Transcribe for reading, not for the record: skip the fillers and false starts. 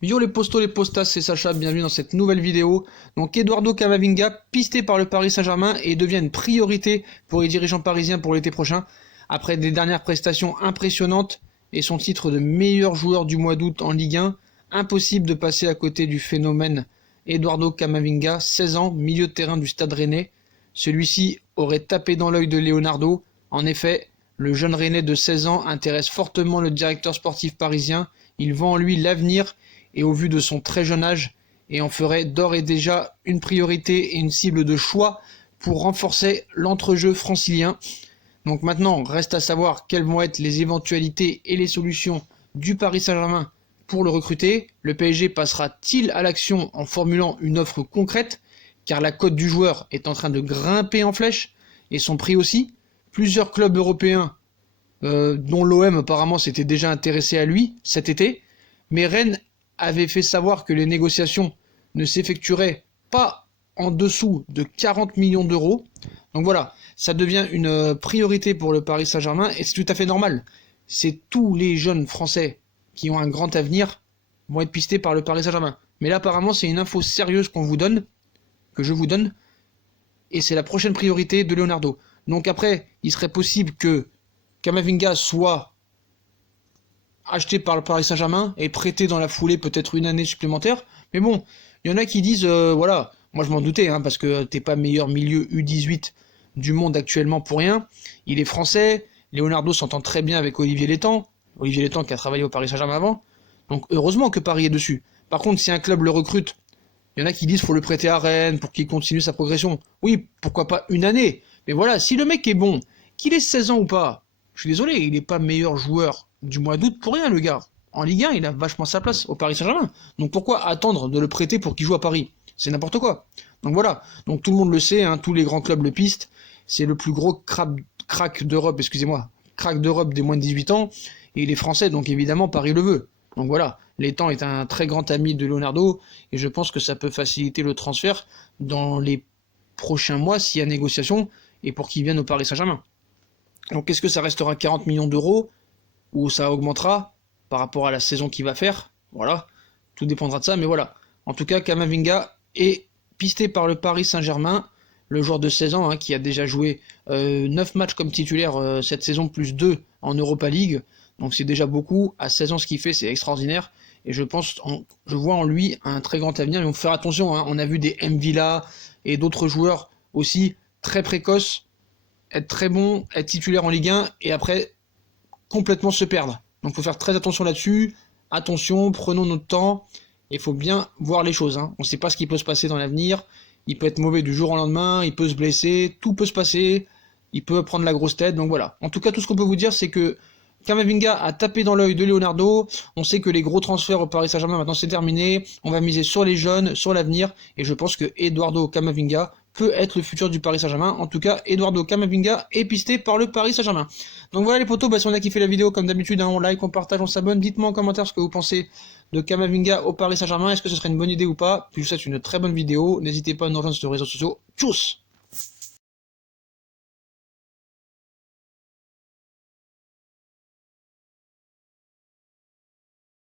Yo les postos, les postas, c'est Sacha, bienvenue dans cette nouvelle vidéo. Donc Eduardo Camavinga, pisté par le Paris Saint-Germain et devient une priorité pour les dirigeants parisiens pour l'été prochain. Après des dernières prestations impressionnantes et son titre de meilleur joueur du mois d'août en Ligue 1, impossible de passer à côté du phénomène Eduardo Camavinga, 16 ans, milieu de terrain du Stade Rennais. Celui-ci aurait tapé dans l'œil de Leonardo. En effet, le jeune Rennais de 16 ans intéresse fortement le directeur sportif parisien. Il voit en lui l'avenir et au vu de son très jeune âge, et en ferait d'ores et déjà une priorité et une cible de choix pour renforcer l'entrejeu francilien. Donc maintenant, reste à savoir quelles vont être les éventualités et les solutions du Paris Saint-Germain pour le recruter. Le PSG passera-t-il à l'action en formulant une offre concrète, car la cote du joueur est en train de grimper en flèche, et son prix aussi. Plusieurs clubs européens, dont l'OM apparemment s'était déjà intéressé à lui cet été, mais Rennes avait fait savoir que les négociations ne s'effectueraient pas en dessous de 40 millions d'euros. Donc voilà, ça devient une priorité pour le Paris Saint-Germain et c'est tout à fait normal. C'est tous les jeunes Français qui ont un grand avenir vont être pistés par le Paris Saint-Germain. Mais là apparemment c'est une info sérieuse qu'on vous donne, que je vous donne, et c'est la prochaine priorité de Leonardo. Donc après, il serait possible que Camavinga soit acheté par le Paris Saint-Germain et prêté dans la foulée peut-être une année supplémentaire. Mais bon, il y en a qui disent, voilà, moi je m'en doutais, parce que t'es pas meilleur milieu U18 du monde actuellement pour rien. Il est français, Leonardo s'entend très bien avec Olivier Létang qui a travaillé au Paris Saint-Germain avant. Donc heureusement que Paris est dessus. Par contre, si un club le recrute, il y en a qui disent faut le prêter à Rennes pour qu'il continue sa progression. Oui, pourquoi pas une année. Mais voilà, si le mec est bon, qu'il ait 16 ans ou pas, je suis désolé, il n'est pas meilleur joueur du mois d'août pour rien, le gars. En Ligue 1, il a vachement sa place au Paris Saint-Germain. Donc pourquoi attendre de le prêter pour qu'il joue à Paris? C'est n'importe quoi. Donc voilà. Donc tout le monde le sait, tous les grands clubs le pistent. C'est le plus gros crack d'Europe, excusez-moi. Crack d'Europe des moins de 18 ans. Et il est français, donc évidemment Paris le veut. Donc voilà. Létang est un très grand ami de Leonardo. Et je pense que ça peut faciliter le transfert dans les prochains mois s'il y a négociation et pour qu'il vienne au Paris Saint-Germain. Donc est-ce que ça restera 40 millions d'euros ou ça augmentera par rapport à la saison qu'il va faire? Voilà, tout dépendra de ça, mais voilà. En tout cas, Camavinga est pisté par le Paris Saint-Germain, le joueur de 16 ans qui a déjà joué 9 matchs comme titulaire cette saison, plus 2 en Europa League. Donc c'est déjà beaucoup. À 16 ans, ce qu'il fait, c'est extraordinaire. Et je vois en lui un très grand avenir. Mais il faut faire attention, on a vu des Mvila et d'autres joueurs aussi très précoces être très bon, être titulaire en Ligue 1 et après complètement se perdre. Donc il faut faire très attention là-dessus. Attention, prenons notre temps. Il faut bien voir les choses. On ne sait pas ce qui peut se passer dans l'avenir. Il peut être mauvais du jour au lendemain, il peut se blesser, tout peut se passer. Il peut prendre la grosse tête, donc voilà. En tout cas, tout ce qu'on peut vous dire, c'est que Camavinga a tapé dans l'œil de Leonardo. On sait que les gros transferts au Paris Saint-Germain, maintenant c'est terminé. On va miser sur les jeunes, sur l'avenir. Et je pense que Eduardo Camavinga peut être le futur du Paris Saint-Germain. En tout cas, Eduardo Camavinga est pisté par le Paris Saint-Germain. Donc voilà les potos, si on a kiffé la vidéo, comme d'habitude, on like, on partage, on s'abonne. Dites-moi en commentaire ce que vous pensez de Camavinga au Paris Saint-Germain. Est-ce que ce serait une bonne idée ou pas? Puis je vous souhaite une très bonne vidéo. N'hésitez pas à nous rejoindre sur les réseaux sociaux. Tchuss!